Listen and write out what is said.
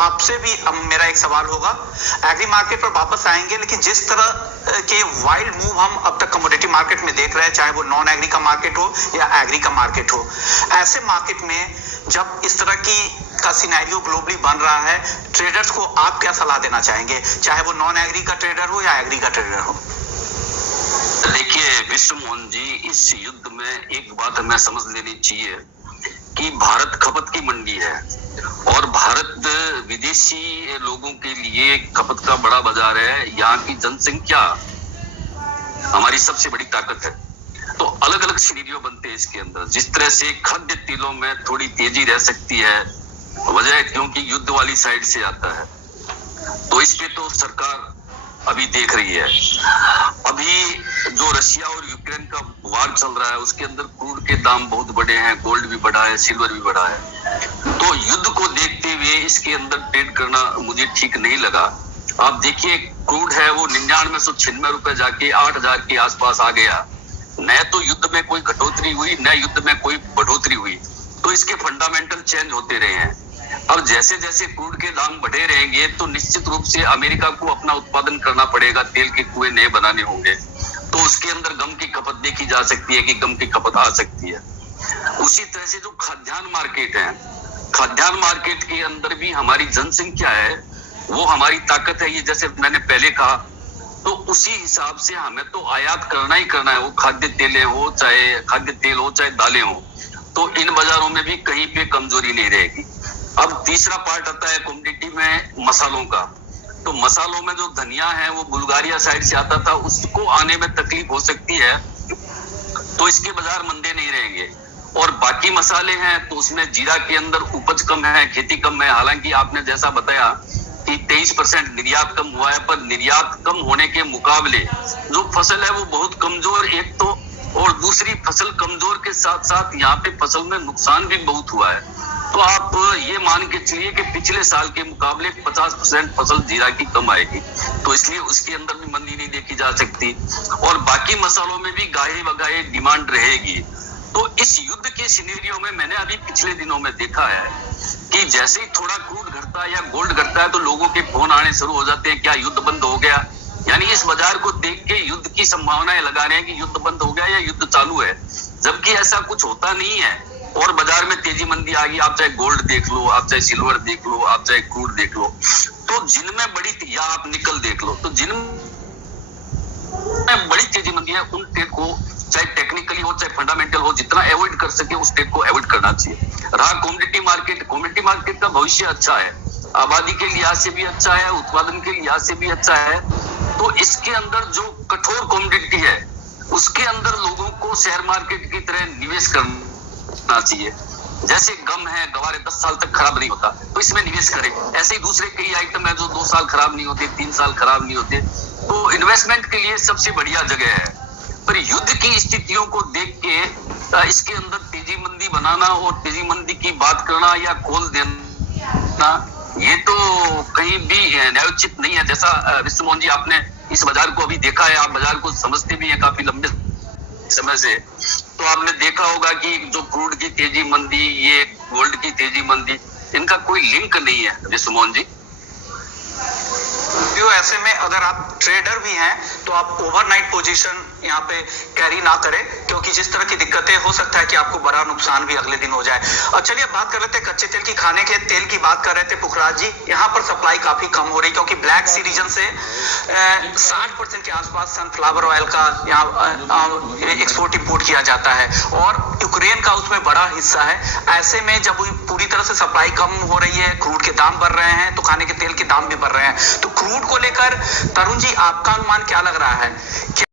आपसे भी मेरा एक सवाल होगा, एग्री मार्केट पर वापस आएंगे, लेकिन जिस तरह के वाइल्ड मूव हम अब तक कमोडिटी मार्केट में देख रहे हैं, चाहे वो नॉन एग्री का मार्केट हो या एग्री का मार्केट हो, ऐसे मार्केट में जब इस तरह का सिनेरियो ग्लोबली बन रहा है, ट्रेडर्स को आप क्या सलाह देना चाहेंगे, चाहे वो नॉन एग्री का ट्रेडर हो या एग्री का ट्रेडर हो? देखिए विश्व मोहन जी, इस युद्ध में एक बात हमें समझ लेनी चाहिए कि भारत खपत की मंडी है और भारत विदेशी लोगों के लिए खपत का बड़ा बाजार है। यहाँ की जनसंख्या हमारी सबसे बड़ी ताकत है। तो अलग अलग सिनेरियो बनते हैं इसके अंदर। जिस तरह से खाद्य तेलों में थोड़ी तेजी रह सकती है, वजह क्योंकि युद्ध वाली साइड से आता है, तो इस पे तो सरकार अभी देख रही है। अभी जो रशिया और यूक्रेन का वार चल रहा है, उसके अंदर क्रूड के दाम बहुत बड़े हैं, गोल्ड भी बढ़ा है, सिल्वर भी बढ़ा है। तो युद्ध को देखते हुए इसके अंदर ट्रेड करना मुझे ठीक नहीं लगा। आप देखिए, क्रूड है वो 9996 रुपए जाके 8000 के आसपास आ गया। न तो युद्ध में कोई घटोतरी हुई, न युद्ध में कोई बढ़ोतरी हुई। तो इसके फंडामेंटल चेंज होते रहे हैं। अब जैसे जैसे क्रूड के दाम बढ़े रहेंगे तो निश्चित रूप से अमेरिका को अपना उत्पादन करना पड़ेगा, तेल के कुएं नए बनाने होंगे, तो उसके अंदर गम की खपत देखी जा सकती है कि गम की खपत आ सकती है। उसी तरह से जो खाद्यान्न मार्केट है, खाद्यान्न मार्केट के अंदर भी हमारी जनसंख्या है, वो हमारी ताकत है। ये जैसे मैंने पहले कहा, तो उसी हिसाब से हमें तो आयात करना ही करना है, वो खाद्य तेलें हो, चाहे खाद्य तेल हो, चाहे दालें हो। तो इन बाजारों में भी कहीं पे कमजोरी नहीं रहेगी। अब तीसरा पार्ट आता है कमोडिटी में मसालों का। तो मसालों में जो धनिया है वो बुल्गारिया साइड से आता था, उसको आने में तकलीफ हो सकती है, तो इसके बाजार मंदे नहीं रहेंगे। और बाकी मसाले हैं तो उसमें जीरा के अंदर उपज कम है, खेती कम है। हालांकि आपने जैसा बताया कि 23% निर्यात कम हुआ है, पर निर्यात कम होने के मुकाबले जो फसल है वो बहुत कमजोर, एक तो, और दूसरी फसल कमजोर के साथ साथ यहाँ पे फसल में नुकसान भी बहुत हुआ है। तो आप ये मान के चलिए कि पिछले साल के मुकाबले 50% फसल जीरा की कम आएगी, तो इसलिए उसके अंदर भी मंदी नहीं देखी जा सकती। और बाकी मसालों में भी गाहे बगाहे डिमांड रहेगी। तो इस युद्ध के सिनेरियो में मैंने अभी पिछले दिनों में देखा है कि जैसे ही थोड़ा क्रूड घटता है या गोल्ड घटता है तो लोगों के फोन आने शुरू हो जाते हैं, क्या युद्ध बंद हो गया। यानी इस बाजार को देख के युद्ध की संभावनाएं लगा रहे हैं कि युद्ध बंद हो गया या युद्ध चालू है, जबकि ऐसा कुछ होता नहीं है। और बाजार में तेजी मंदी आ गई। आप चाहे गोल्ड देख लो, आप चाहे सिल्वर देख लो, आप चाहे क्रूड देख लो, तो जिनमें बड़ी, या आप निकल देख लो, तो जिनमें बड़ी तेजी मंदी है उन ट्रेड को, चाहे टेक्निकली हो चाहे फंडामेंटल हो, जितना अवॉइड कर सके उस ट्रेड को अवॉइड करना चाहिए। रहा कमोडिटी मार्केट, कमोडिटी मार्केट का भविष्य अच्छा है, आबादी के लिहाज से भी अच्छा है, उत्पादन के लिहाज से भी अच्छा है। तो इसके अंदर जो कठोर कमोडिटी है उसके अंदर लोगों को शेयर मार्केट की तरह निवेश करना चाहिए। जैसे गम है, गवारे 10 साल तक खराब नहीं होता, तो इसमें निवेश करें। ऐसे ही दूसरे कई आइटम है जो 2 साल खराब नहीं होते, 3 साल खराब नहीं होते, तो इन्वेस्टमेंट के लिए सबसे बढ़िया जगह है। पर युद्ध की स्थितियों को देख के इसके अंदर तेजी मंदी बनाना और तेजी मंदी की बात करना या खोल देना, ये तो कहीं भी न्यायोचित नहीं है। जैसा विश्व मोहन जी, आपने इस बाजार को अभी देखा है, आप बाजार को समझते भी हैं काफी लंबे समय से, तो आपने देखा होगा कि जो क्रूड की तेजी मंदी, ये गोल्ड की तेजी मंदी, इनका कोई लिंक नहीं है विश्व मोहन जी। ऐसे में अगर आप ट्रेडर भी हैं तो आप ओवरनाइट पोजीशन यहाँ पे कैरी ना करें, क्योंकि जिस तरह की दिक्कतें हो सकता है कि आपको बड़ा नुकसान भी अगले दिन हो जाए। और चलिए अब बात कर लेते हैं कच्चे तेल की। खाने के तेल की बात कर रहे थे पुखराज जी, यहाँ पर सप्लाई काफी कम हो रही, क्योंकि ब्लैक सी रीजन से 60% के आसपास सनफ्लावर ऑयल का यहाँ एक्सपोर्ट इंपोर्ट किया जाता है, और यूक्रेन का उसमें बड़ा हिस्सा है। ऐसे में जब पूरी तरह से सप्लाई कम हो रही है, क्रूड के दाम बढ़ रहे हैं, तो खाने के तेल के दाम भी बढ़ रहे हैं। तो क्रूड को लेकर तरुण जी, आपका अनुमान क्या लग रहा है?